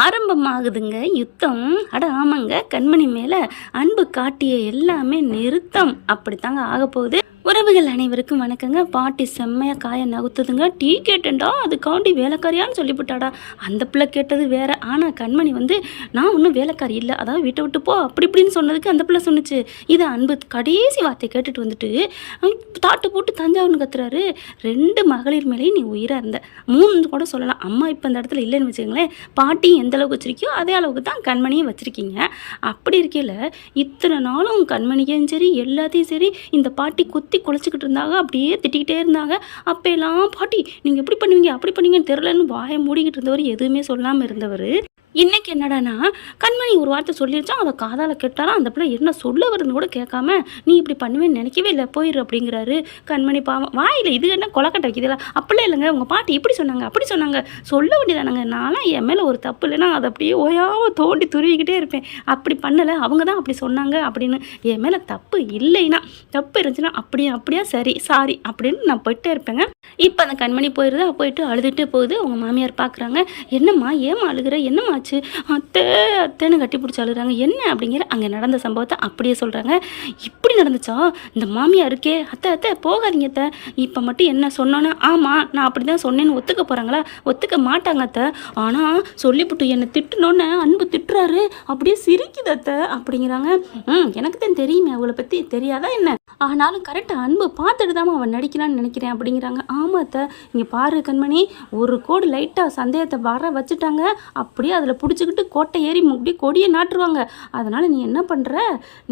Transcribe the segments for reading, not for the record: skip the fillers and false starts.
ஆரம்பமாகுதுங்க யுத்தம். அட ஆமாங்க, கண்மணி மேலே அன்பு காட்டிய எல்லாமே நிறுத்தம். அப்படித்தாங்க ஆகப்போகுது. உறவுகள் அனைவருக்கும் வணக்கங்க. பாட்டி செம்மையாக காயை நகுத்துதுங்க. டீ கேட்டேன்டா, அதுக்காண்டி வேலைக்காரியான்னு சொல்லிவிட்டாடா. அந்த பிள்ளை கேட்டது வேற. ஆனால் கண்மணி வந்து நான் ஒன்றும் வேலைக்காரி இல்லை, அதாவது வீட்டை விட்டு போ அப்படி இப்படின்னு சொன்னதுக்கு அந்த பிள்ளை சொன்னிச்சு. இதை அன்பு கடைசி வார்த்தை கேட்டுட்டு வந்துட்டு தாட்டு போட்டு தஞ்சாவூர்னு கத்துறாரு. 2 மகளிர் மேலேயும் நீ உயிராக இருந்த, 3 கூட சொல்லலாம். அம்மா இப்போ இந்த இடத்துல இல்லைன்னு வச்சுக்கோங்களேன். பாட்டி எந்த அளவுக்கு வச்சிருக்கியோ அதே அளவுக்கு தான் கண்மணியும் வச்சுருக்கீங்க. அப்படி இருக்கையில் இத்தனை நாளும் கண்மணியும் சரி எல்லாத்தையும் சரி இந்த பாட்டி குலைச்சிக்கிட்டு இருந்தாங்க, அப்படியே திட்டிக்கிட்டே இருந்தாங்க. அப்பெல்லாம் பாட்டி நீங்கள் எப்படி பண்ணுவீங்க அப்படி பண்ணுவீங்கன்னு தெரிலன்னு வாயை மூடிக்கிட்டு இருந்தவர், எதுவுமே சொல்லாமல் இருந்தவர். இன்னைக்கு என்னடானா கண்மணி ஒரு வார்த்தை சொல்லிருச்சா, அதை காதால் கேட்டாலும் அந்த பிள்ளை என்ன சொல்ல வருதுன்னு கூட கேட்காம நீ இப்படி பண்ணுவேன்னு நினைக்கவே இல்லை, போயிரு அப்படிங்கிறாரு. கண்மணி பாவம் வாயில் இது என்ன கொலக்கட்டை வைக்கிறதுல, அப்படிலாம் இல்லைங்க உங்கள் பாட்டி இப்படி சொன்னாங்க அப்படி சொன்னாங்க சொல்ல வேண்டியதானாங்க. நான்லாம் என் மேலே ஒரு தப்பு இல்லைன்னா அதை அப்படியே ஓயாமல் தோண்டி துருவிக்கிட்டே இருப்பேன். அப்படி பண்ணலை, அவங்க தான் அப்படி சொன்னாங்க அப்படின்னு. என் மேலே தப்பு இல்லைன்னா, தப்பு இருந்துச்சுன்னா அப்படியா சரி சாரி அப்படின்னு நான் போயிட்டே இருப்பேங்க. இப்போ அந்த கண்மணி போயிடுது. போயிட்டு அழுதுகிட்டே போகுது. அவங்க மாமியார் பார்க்குறாங்க. என்னம்மா ஏமா அழுகிற, என்னம்மா ஆச்சு? அத்தைன்னு கட்டி பிடிச்சி அழுகிறாங்க. என்ன அப்படிங்கிற அங்கே நடந்த சம்பவத்தை அப்படியே சொல்கிறாங்க. இப்படி நடந்துச்சா? இந்த மாமியார் இருக்கே, அத்தை போகாதீங்க அத்தை, இப்போ மட்டும் என்ன சொன்னோன்னே ஆமாம் நான் அப்படி தான் சொன்னேன்னு ஒத்துக்க போகிறாங்களா? ஒத்துக்க மாட்டாங்க அத்தை. ஆனால் சொல்லிவிட்டு என்னை திட்டுனோன்னே அன்பு திட்டுறாரு, அப்படியே சிரிக்குது அத்தை அப்படிங்கிறாங்க. எனக்கு தான் தெரியுமே அவளை பற்றி, தெரியாதா என்ன? ஆனாலும் கரெக்டாக அன்பு பார்த்துட்டு தான் அவன் நடிக்கிறான்னு நினைக்கிறேன் அப்படிங்கிறாங்க. ஆமாம் அத்தை, இங்கே பாரு கண்மணி, ஒரு கோடு லைட்டாக சந்தேகத்தை வர வச்சுட்டாங்க, அப்படியே அதில் பிடிச்சிக்கிட்டு கோட்டை ஏறி அப்படியே கொடியை நாட்டுருவாங்க. அதனால் நீ என்ன பண்ணுற,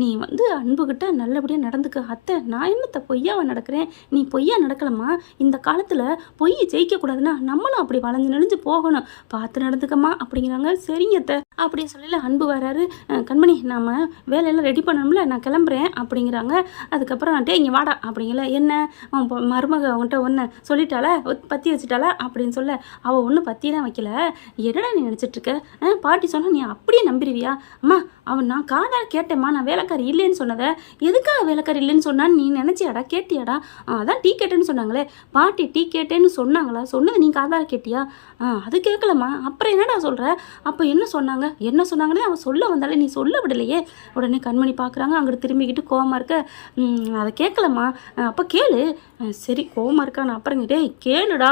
நீ வந்து அன்புக்கிட்ட நல்லபடியாக நடந்துக்க. அத்தை நான் என்னத்தை பொய்யாவை நடக்கிறேன், நீ பொய்யா நடக்கலம்மா. இந்த காலத்தில் பொய் ஜெயிக்கக்கூடாதுன்னா நம்மளும் அப்படி வளைஞ்சு நெளிஞ்சு போகணும், பார்த்து நடந்துக்கம்மா அப்படிங்கிறாங்க. சரிங்க அத்தை அப்படின்னு சொல்லல அன்பு வராரு. கண்மணி நாம் வேலையெல்லாம் ரெடி பண்ணணும்ல, நான் கிளம்புறேன் அப்படிங்கிறாங்க. அதுக்கப்புறம் டே இங்கே வாடா அப்படிங்கல. என்ன மருமக அவங்கள்ட்ட ஒன்று சொல்லிட்டாளா, பற்றி வச்சுட்டாளா அப்படின்னு சொல்ல, அவள் ஒன்றும் பற்றிலாம் வைக்கல. என்னடா நீ நினச்சிட்ருக்க, பாட்டி சொன்னால் நீ அப்படியே நம்பிடுவியா? அம்மா நான் காதால் கேட்டேம்மா, நான் வேலைக்காரி இல்லைன்னு சொன்னதை, எதுக்காக வேலைக்காரி இல்லைன்னு சொன்னான்னு நீ நினச்சியாடா, கேட்டியாடா? அதான் டீ கேட்டேன்னு சொன்னாங்களே, பாட்டி டீ கேட்டேன்னு சொன்னாங்களா? சொன்னது நீ காதால் கேட்டியா? அது கேட்கலம்மா. அப்புறம் என்னடா சொல்கிற? அப்போ என்ன சொன்னாங்களே அவன் சொல்ல வந்தாலே நீ சொல்ல விடலையே. உடனே கண்மணி பார்க்குறாங்க. அங்கிட்டு திரும்பிக்கிட்டு கோவமாக இருக்க, அதை கேட்கலம்மா. அப்போ கேளு. சரி கோவமாக இருக்கான்னு அப்புறம் டேய் கேளுடா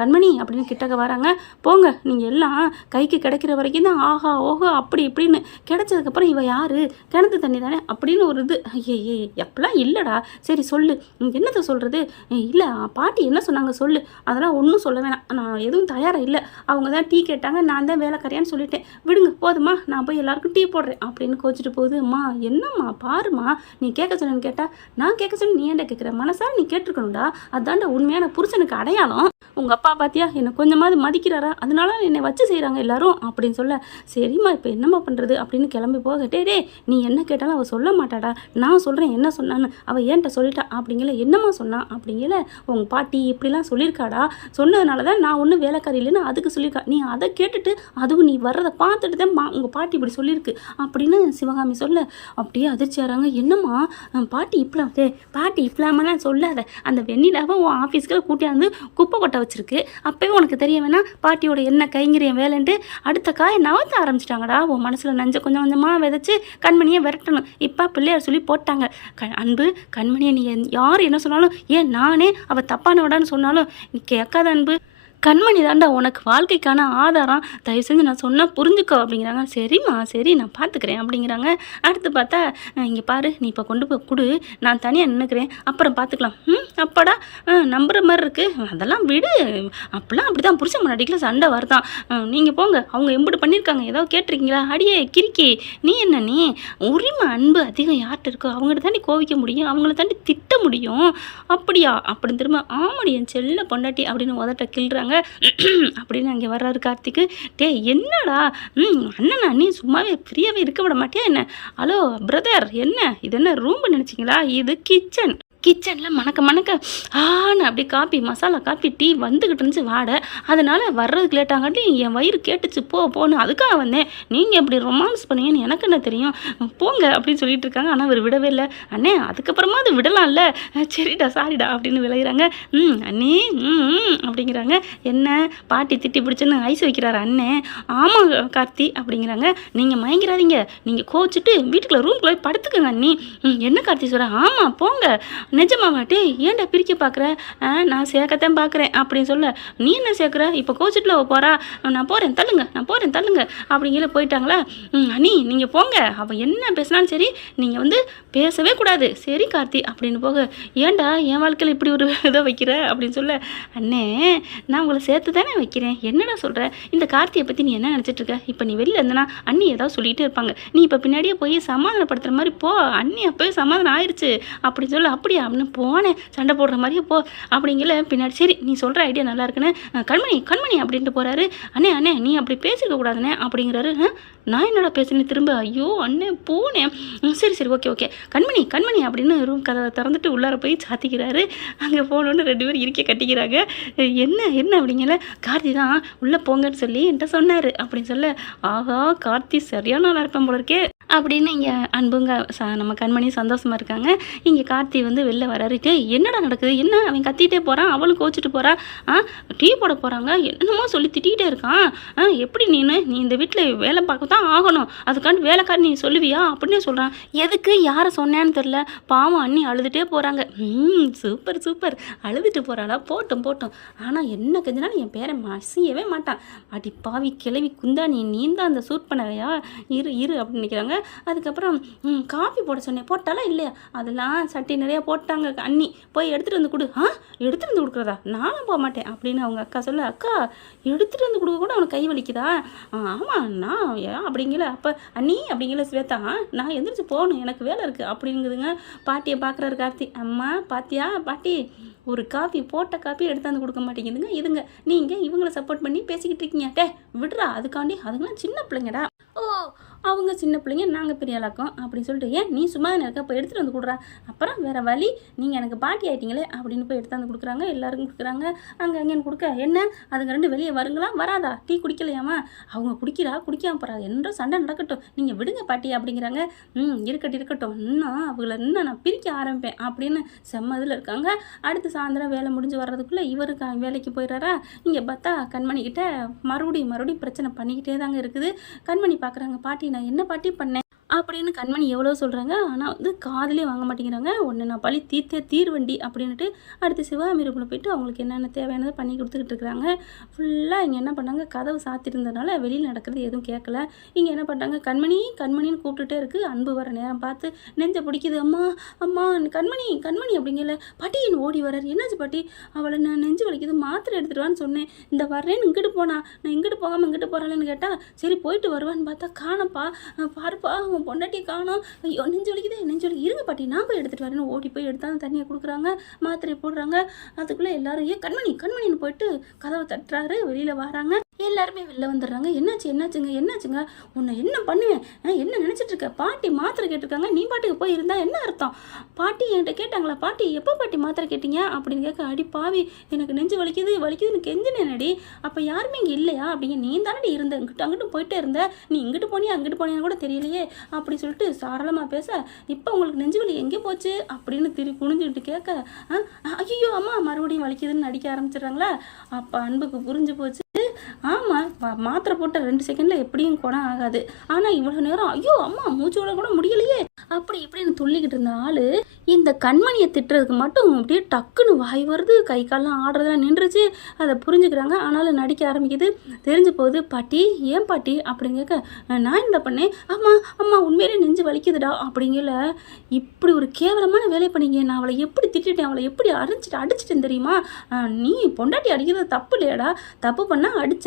கண்மணி அப்படின்னு கிட்டக்க வராங்க. போங்க நீங்கள் எல்லாம் கைக்கு கிடைக்கிற வரைக்கும் தான் ஆஹா ஓஹோ அப்படி இப்படின்னு, கிடைச்சதுக்கப்புறம் இவ யார், கிணத்து தண்ணி தானே அப்படின்னு ஒரு இது. ஐயே எப்பெல்லாம் இல்லைடா. சரி சொல்லு, என்னத்தை சொல்கிறது? இல்லை பாட்டி என்ன சொன்னாங்க சொல்லு. அதெல்லாம் ஒன்றும் சொல்ல வேணாம், நான் எதுவும் தயாராக இல்லை. அவங்க தான் டீ கேட்டாங்க, நான் தான் வேலைக்காரியான்னு சொல்லிட்டேன், விடுங்க போதுமா, நான் போய் எல்லாருக்கும் டீ போடுறேன் அப்படின்னு கோச்சிட்டு போகுது. அம்மா என்னம்மா பாருமா, நீ கேட்க சொன்னு கேட்டால் நான் கேட்க சொன்ன, நீ ஏன்டா கேட்குற? மனசா நீ கேட்டிருக்கணும்டா, அதான்டா உண்மையான புருஷனுக்கு அடையாளம். உங்கள் அப்பா பார்த்தியா என்னை கொஞ்சமாவது மதிக்கிறாரா, அதனால என்னை வச்சு செய்கிறாங்க எல்லாரும் அப்படின்னு சொல்ல, சரிம்மா இப்போ என்னம்மா பண்ணுறது அப்படின்னு கிளம்பி போக. டே நீ என்ன கேட்டாலும் அவள் சொல்ல மாட்டாடா, நான் சொல்கிறேன் என்ன சொன்னான்னு. அவள் ஏன்ட்ட சொல்லிட்டா அப்படிங்கல. என்னம்மா சொன்னா அப்படிங்கல. உங்கள் பாட்டி இப்படிலாம் சொல்லியிருக்காடா, சொன்னதுனால தான் நான் ஒன்றும் வேலைக்காரி இல்லைன்னு அதுக்கு சொல்லியிருக்கா. நீ அதை கேட்டுட்டு அதுவும் நீ வர்றதை பார்த்துட்டு தான் உங்கள் பாட்டி இப்படி சொல்லியிருக்கு அப்படின்னு சிவகாமி சொல்ல, அப்படியே அதிர்ச்சியாகிறாங்க. என்னம்மா பாட்டி இப்பலாம் பாட்டி இப்பலாமெல்லாம் சொல்லாத, அந்த வெண்ணிலாவை உன் ஆஃபீஸ்க்கு கூட்டியாந்து குப்பை கொட்டை வச்சிருக்கு, அப்போயே உனக்கு தெரிய வேணா பாட்டியோட என்ன கைங்கிறியன் வேலைன்ட்டு அடுத்த காயை நவத்த ஆரம்பிச்சிட்டாங்கடா. உன் மனசில் நஞ்ச கொஞ்சம் கொஞ்சமாக விதைச்சு கண்மணியை விரட்டணும். இப்போ பிள்ளையார் சொல்லி போட்டாங்க. அன்பு கண்மணியை நீ யார் என்ன சொன்னாலும், ஏன் நானே அவள் தப்பானவடான்னு சொன்னாலும் நீ கேட்காத அன்பு, கண்மணி தாண்டா உனக்கு வாழ்க்கைக்கான ஆதாரம், தயவு செஞ்சு நான் சொன்னால் புரிஞ்சுக்கோ அப்படிங்கிறாங்க. சரிம்மா சரி நான் பார்த்துக்கிறேன் அப்படிங்கிறாங்க. அடுத்து பார்த்தா இங்கே பாரு, நீ இப்போ கொண்டு போய் கொடு, நான் தனியாக நின்றுக்கிறேன், அப்புறம் பார்த்துக்கலாம். அப்பாடா நம்புகிற மாதிரி இருக்குது, அதெல்லாம் விடு, அப்படி தான் புருஷன் முன்னாடிக்கல சண்டை வருதான். நீங்கள் போங்க, அவங்க எம்பிட்டு பண்ணியிருக்காங்க, ஏதோ கேட்டிருக்கீங்களா? அடியே கிரிக்கி, நீ என்ன நீ உரிமை அன்பு அதிகம் யார்கிட்ட இருக்கோ அவங்கள்ட்ட தாண்டி கோவிக்க முடியும், அவங்கள தாண்டி திட்ட முடியும். அப்படியா அப்படின்னு திரும்ப ஆமாடி என் செல்ல பொண்டாட்டி அப்படின்னு உதட்ட கிள்றாங்க அப்படின்னு அங்கே வர்றாரு கார்த்திக்கு. டே என்னடா அண்ணனா நீ சும்மாவே ஃப்ரீயாகவே இருக்க விட மாட்டியா என்ன? ஹலோ பிரதர், என்ன இது என்ன ரூம் நினச்சிங்களா? இது கிச்சன். கிச்சனில் மணக்க மணக்க ஆன்னு அப்படியே காப்பி மசாலா காப்பி டீ வந்துக்கிட்டு இருந்துச்சு வாடை. அதனால் வர்றதுக்கு லேட்டாங்காட்டி என் வயிறு கேட்டுச்சு போன்னு அதுக்காக வந்தேன். நீங்கள் எப்படி ரொமான்ஸ் பண்ணுவீங்கன்னு எனக்கு என்ன தெரியும், போங்க அப்படின்னு சொல்லிட்டு இருக்காங்க. ஆனால் அவர் விடவே இல்லை. அண்ணே அதுக்கப்புறமா அது விடலாம்ல, சரிடா சாரிடா அப்படின்னு விளையிறாங்க. அண்ணே அப்படிங்கிறாங்க. என்ன பாட்டி திட்டி பிடிச்சுன்னு ஐஸ் வைக்கிறாரு அண்ணே. ஆமாம் கார்த்தி அப்படிங்கிறாங்க. நீங்கள் மயங்கிறாதீங்க, நீங்கள் கோச்சிட்டு வீட்டுக்குள்ளே ரூம்குள்ளே படுத்துக்கங்க அண்ணி. என்ன கார்த்தி சொல்கிறேன், ஆமாம் போங்க. நிஜமாவாட்டி ஏன்டா பிரிக்க பார்க்குற, நான் சேர்க்கத்தான் பார்க்குறேன் அப்படின்னு சொல்ல, நீ என்ன சேர்க்குற, இப்போ கோச்சிட்டில் போகிறா, நான் போகிறேன் தள்ளுங்க அப்படிங்கிற போயிட்டாங்களா. அண்ணி நீங்கள் போங்க, அவள் என்ன பேசினாலும் சரி நீங்கள் வந்து பேசவே கூடாது. சரி கார்த்தி அப்படின்னு போக, ஏன்டா என் வாழ்க்கையில் இப்படி ஒரு இதை வைக்கிற அப்படின்னு சொல்ல, அண்ணே நான் உங்களை சேர்த்து தானே வைக்கிறேன், என்னடா சொல்கிற, இந்த கார்த்தியை பற்றி நீ என்ன நினச்சிட்ருக்க, இப்போ நீ வெளியில் இருந்தனா அண்ணி ஏதாவது சொல்லிகிட்டே இருப்பாங்க, நீ இப்போ பின்னாடியே போய் சமாதானப்படுத்துகிற மாதிரி போ, அண்ணி அப்போயே சமாதானம் ஆயிடுச்சு அப்படின்னு சொல்ல, அப்படியா அப்படின்னு போனேன் சண்டை போடுற மாதிரியே போ அப்படிங்கல பின்னாடி. சரி நீ சொல்கிற ஐடியா நல்லா இருக்குன்னு கண்மணி அப்படின்ட்டு போகிறாரு. அண்ணே நீ அப்படி பேசிக்க கூடாதுண்ணே அப்படிங்கிறாரு. நான் என்னடா பேசுனேன் திரும்ப, ஐயோ அண்ணே போனேன். சரி ஓகே கண்மணி அப்படின்னு ரூம் கதை திறந்துட்டு உள்ளார போய் சாத்திக்கிறாரு. அங்கே போனோன்னு 2 பேரும் இருக்க கட்டிக்கிறாங்க. என்ன அப்படிங்கல, கார்த்தி தான் உள்ளே போங்கன்னு சொல்லி என்கிட்ட சொன்னார் அப்படின்னு சொல்ல, ஆஹா கார்த்தி சரியான நல்லா இருப்பேன் போல இருக்கே அப்படின்னு இங்கே அன்புங்க நம்ம கண்மணி சந்தோஷமாக இருக்காங்க. இங்கே கார்த்தி வந்து வெளில வராருட்டு, என்னடா நடக்குது, என்ன அவன் கத்திகிட்டே போகிறான், அவளும் கோச்சிட்டு போகிறா, டீ போட போகிறாங்க, என்னமோ சொல்லி திட்டிகிட்டே இருக்கான், எப்படி நீ இந்த வீட்டில் வேலை பார்க்க தான் ஆகணும், அதுக்காண்டி வேலைக்காரி நீ சொல்லுவியா அப்படின்னு சொல்கிறான். எதுக்கு யாரை சொன்னேன்னு தெரில, பாவம் அண்ணி அழுதுகிட்டே போகிறாங்க. சூப்பர் அழுதுட்டு போகிறாளா, போட்டோம் ஆனால் என்ன கெஞ்சினாலும் என் பேரை மசியவே மாட்டான், அடி பாவி கிளவி குந்தா நீ தான் அந்த சூட் பண்ணவையா, இரு அப்படின்னு நினைக்கிறாங்க. அதுக்கப்புறம் காஃபி போட சொன்னேன், போட்டாலா இல்லையா, அதெல்லாம் சட்டி நிறையா போட்டாங்க அண்ணி, போய் எடுத்துகிட்டு வந்து கொடு. எடுத்துகிட்டு வந்து கொடுக்குறதா, நானும் போக மாட்டேன் அப்படின்னு அவங்க அக்கா சொல்ல, அக்கா எடுத்துகிட்டு வந்து கொடுக்க கூட அவனுக்கு கை வலிக்குதா, ஆமாம் நான் அப்படிங்கல, அப்போ அண்ணி அப்படிங்கல ஸ்வேதா, நான் எந்திரிச்சு போகணும் எனக்கு வேலை இருக்குது அப்படிங்குதுங்க. பாட்டியை பார்க்குறாரு கார்த்தி, அம்மா பாத்தியா பாட்டி, ஒரு காஃபி போட்ட காஃபி எடுத்தாந்து கொடுக்க மாட்டேங்குதுங்க இதுங்க, நீங்கள் இவங்களை சப்போர்ட் பண்ணி பேசிக்கிட்டு இருக்கீங்க, விடுறா அதுக்காண்டி, அதுங்களாம் சின்ன பிள்ளைங்கடா, ஓ அவங்க சின்ன பிள்ளைங்க நாங்கள் பெரிய ஆளாக்கம் அப்படின்னு சொல்லிட்டு, ஏன் நீ சும்மா தானே இருக்க, போய் எடுத்துகிட்டு வந்து கொடுறா, அப்புறம் வேறு வழி நீங்கள் எனக்கு பாட்டி ஆகிட்டீங்களே அப்படின்னு போய் எடுத்தாந்து கொடுக்குறாங்க. எல்லாருக்கும் கொடுக்குறாங்க. அங்கேன்னு கொடுக்க, என்ன அதுங்க 2 வெளியே வருங்களா வராதா, டீ குடிக்கலையாமா, அவங்க குடிக்காம போகிறா, என்றோ சண்டை நடக்கட்டும், நீங்கள் விடுங்க பாட்டி அப்படிங்கிறாங்க. இருக்கட்டும் இன்னும் நான் பிரிக்க ஆரம்பிப்பேன் அப்படின்னு செம்ம இதில் இருக்காங்க. அடுத்து சாயந்தரம் வேலை முடிஞ்சு வர்றதுக்குள்ளே இவருக்கு வேலைக்கு போயிடுறாரா. இங்கே பார்த்தா கண்மணிக்கிட்ட மறுபடியும் பிரச்சனை பண்ணிக்கிட்டே தாங்க இருக்குது. கண்மணி பார்க்குறாங்க, பாட்டி நான் என்ன பாட்டி பண்ணேன் அப்படின்னு கண்மணி எவ்வளோ சொல்கிறாங்க, ஆனால் வந்து காதலே வாங்க மாட்டேங்கிறாங்க. ஒன்று நான் பழி தீர்வண்டி அப்படின்ட்டு அடுத்து சிவகாமி ரூமில் போயிட்டு அவங்களுக்கு என்னென்ன தேவையானதை பண்ணி கொடுத்துக்கிட்டு இருக்கிறாங்க. ஃபுல்லாக இங்கே என்ன பண்ணாங்க, கதவு சாத்திருந்ததுனால வெளியில் நடக்கிறது எதுவும் கேட்கல. இங்கே என்ன பண்ணுறாங்க, கண்மணின்னு கூப்பிட்டுட்டே இருக்குது. அன்பு வர நேரம் பார்த்து நெஞ்சை பிடிக்குது, அம்மா கண்மணி அப்படிங்கல, பாட்டின்னு ஓடி வர்றாரு. என்னாச்சு பாட்டி, அவளை நான் நெஞ்சு வலிக்குது, மாத்திரை எடுத்துகிட்டு வான்னு சொன்னேன், இந்த வர்றேன்னு இங்கிட்டு போனா, நான் இங்கிட்டு போகாமல் இங்கிட்டு போகிறாளேன்னு கேட்டால், சரி போயிட்டு வருவான்னு பார்த்தா காணப்பா, பாருப்பா பொண்டாட்டி காணோம், ஐயோ நெஞ்சு வலிக்குது, இருங்க பாட்டி நான் போய் எடுத்துகிட்டு வரேன்னு ஓடி போய் எடுத்தாலும் தண்ணியை கொடுக்குறாங்க, மாத்திரையை போடுறாங்க. அதுக்குள்ளே எல்லாரும் கண்மணின்னு போயிட்டு கதவை தட்டுறாரு. வெளியில் வராங்க, எல்லாருமே வெளில வந்துடுறாங்க. என்னாச்சுங்க உன்னை என்ன பண்ணுவேன், என்ன நினச்சிட்டு இருக்க, பாட்டி மாத்திரை கேட்டிருக்காங்க, நீ பாட்டுக்கு போய் இருந்தால் என்ன அர்த்தம், பாட்டி என்கிட்ட கேட்டாங்களா, பாட்டி எப்போ பாட்டி மாத்திரை கேட்டீங்க அப்படின்னு கேட்க, அடி பாவி எனக்கு நெஞ்சு வலிக்குதுன்னு கெஞ்சினேனடி, அப்போ யாருமே இங்கே இல்லையா அப்படிங்க, நீ தானே இருந்த, அங்கிட்டு போயிட்டே இருந்த, நீ அங்கிட்டு போனியான்னு கூட தெரியலையே அப்படி சொல்லிட்டு சாரளமாக பேச, இப்போ உங்களுக்கு நெஞ்சு வலி எங்கே போச்சு அப்படின்னு குனிஞ்சுக்கிட்டு கேட்க, ஐயோ அம்மா மறுபடியும் வலிக்குதுன்னு நடிக்க ஆரம்பிச்சிடுறாங்களா. அப்போ அன்புக்கு புரிஞ்சு போச்சு, ஆமாம் மாத்திரை போட்ட 2 செகண்டில் எப்படியும் குணம் ஆகாது, ஆனால் இவ்வளோ நேரம் ஐயோ அம்மா மூச்சு விட கூட முடியலையே அப்படி இப்படின்னு துள்ளிக்கிட்டு இருந்த ஆள் இந்த கண்மணியை திட்டுறதுக்கு மட்டும் அப்படியே டக்குன்னு வாய் வருது, கை காலெலாம் ஆடுறதெல்லாம் நின்றுச்சு. அதை புரிஞ்சுக்கிறாங்க, ஆனாலும் நடிக்க ஆரம்பிக்குது. தெரிஞ்சு போகுது, பாட்டி ஏன் பாட்டி அப்படின்னு கேட்க, நான் என்ன பண்ணேன், அம்மா உண்மையிலே நெஞ்சு வலிக்குதுடா அப்படிங்கல, இப்படி ஒரு கேவலமான வேலை பண்ணீங்க, நான் அவளை எப்படி திட்டேன், அவளை எப்படி அடிச்சிட்டேன் தெரியுமா, நீ பொண்டாட்டி அடிக்கிறது தப்பு இல்லையாடா, தப்பு பண்ணால் அடித்த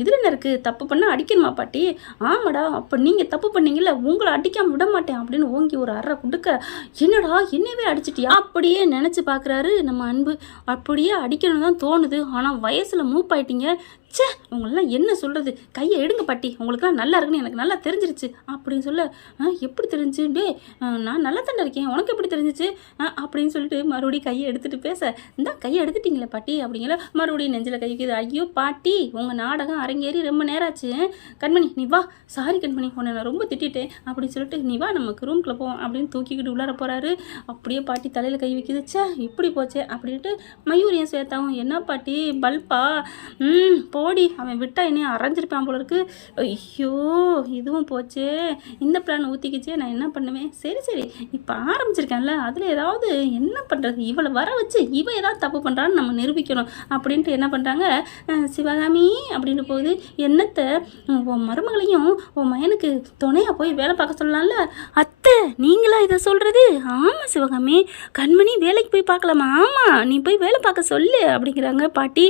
இதில் என்ன இருக்குது, தப்பு பண்ணால் அடிக்கணுமா பாட்டி, ஆமாடா அப்போ நீங்கள் தப்பு பண்ணீங்கல்ல, உங்களை அடிக்காமல் விட மாட்டேன் அப்படின்னு ஓங்கி ஒரு அறை கொடுக்க, என்னடா என்னவே அடிச்சிட்டியா அப்படியே நினச்சி பார்க்குறாரு நம்ம அன்பு. அப்படியே அடிக்கணும் தான் தோணுது, ஆனால் வயசில் மூப் ஆயிட்டீங்க, ச்சே உங்களெல்லாம் என்ன சொல்கிறது, கையை எடுங்க பாட்டி, உங்களுக்குலாம் நல்லா இருக்குன்னு எனக்கு நல்லா தெரிஞ்சிருச்சு அப்படின்னு சொல்ல, எப்படி தெரிஞ்சு டே, நான் நல்லா தானே இருக்கேன், உனக்கு எப்படி தெரிஞ்சிச்சு அப்படின்னு சொல்லிட்டு மறுபடியும் கையை எடுத்துகிட்டு பேச, இந்த கையை எடுத்துட்டீங்களே பாட்டி அப்படிங்கிற மறுபடியும் நெஞ்சில் கை வைக்குது. ஐயோ பாட்டி, உங்கள் நாடகம் அரங்கேறி ரொம்ப நேரம் ஆச்சு, கண்மணி நீ வா, சாரி கண்மணி உன்னை நான் ரொம்ப திட்டிட்டேன் அப்படின்னு சொல்லிட்டு நீ வா நமக்கு ரூம்குள்ளே போவோம் அப்படின்னு தூக்கிக்கிட்டு உள்ளார போகிறாரு. அப்படியே பாட்டி தலையில் கை வைக்குது. ச்சே இப்படி போச்சே அப்படின்ட்டு மயூரியும் சேர்த்தாவும், என்ன பாட்டி பல்பா, போடி, அவன் விட்டா என்னையும் அரைஞ்சிருப்பான் போல இருக்கு, ஐயோ இதுவும் போச்சே, இந்த பிளான் ஊற்றிக்கிச்சே, நான் என்ன பண்ணுவேன், சரி சரி இப்போ ஆரம்பிச்சிருக்கேன்ல, அதில் ஏதாவது என்ன பண்ணுறது, இவளை வர வச்சு இவ ஏதாவது தப்பு பண்ணுறான்னு நம்ம நிரூபிக்கணும் அப்படின்ட்டு என்ன பண்ணுறாங்க, சிவகாமி அப்படின்னு போகுது, என்னத்தை உன் மருமகளையும் உன் மயனுக்கு துணையாக போய் வேலை பார்க்க சொல்லலாம்ல. அத்தை நீங்களா இதை சொல்கிறது? ஆமாம் சிவகாமி, கண்மணி வேலைக்கு போய் பார்க்கலாமா, ஆமாம் நீ போய் வேலை பார்க்க சொல்லு அப்படிங்கிறாங்க பாட்டி.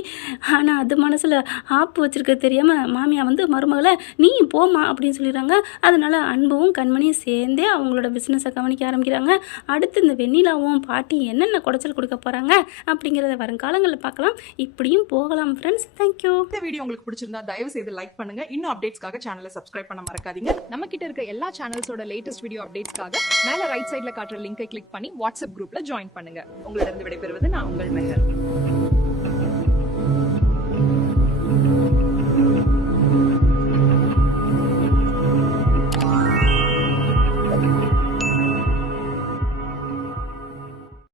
ஆனால் அது மனசில் ஆப்பு வச்சுருக்க தெரியாமல் மாமியா வந்து மருமகளை நீ போமா அப்படின்னு சொல்லிடுறாங்க. அதனால் அன்பும் கண்மணியும் சேர்ந்தே அவங்களோட பிஸ்னஸை கவனிக்க ஆரம்பிக்கிறாங்க. அடுத்து இந்த வெண்ணிலாவும் பாட்டி என்னென்ன குடைச்சல் கொடுக்க போகிறாங்க அப்படிங்கிறத வருங்காலங்களில் பார்க்கலாம். இப்படியும் போகலாம் ஃப்ரெண்ட்ஸ். தேங்க்யூ. இந்த வீடியோ உங்களுக்கு பிடிச்சிருந்தா தயவு செய்து லைக் பண்ணுங்க. இன்னும் அப்டேட்ஸ்க்காக சேனலை சப்ஸ்கிரைப் பண்ண மறக்காதீங்க. நம்ம கிட்ட இருக்க எல்லா சேனல்ஸோட லேட்டஸ்ட் வீடியோ அப்டேட்ஸ்க்காக மேல ரைட் சைட்ல காட்டுற லிங்கை கிளிக் பண்ணி வாட்ஸ்அப் குரூப்ல ஜாயின் பண்ணுங்க. உங்களிடம் விடைபெறுவது நான் உங்கள் மெஹர்.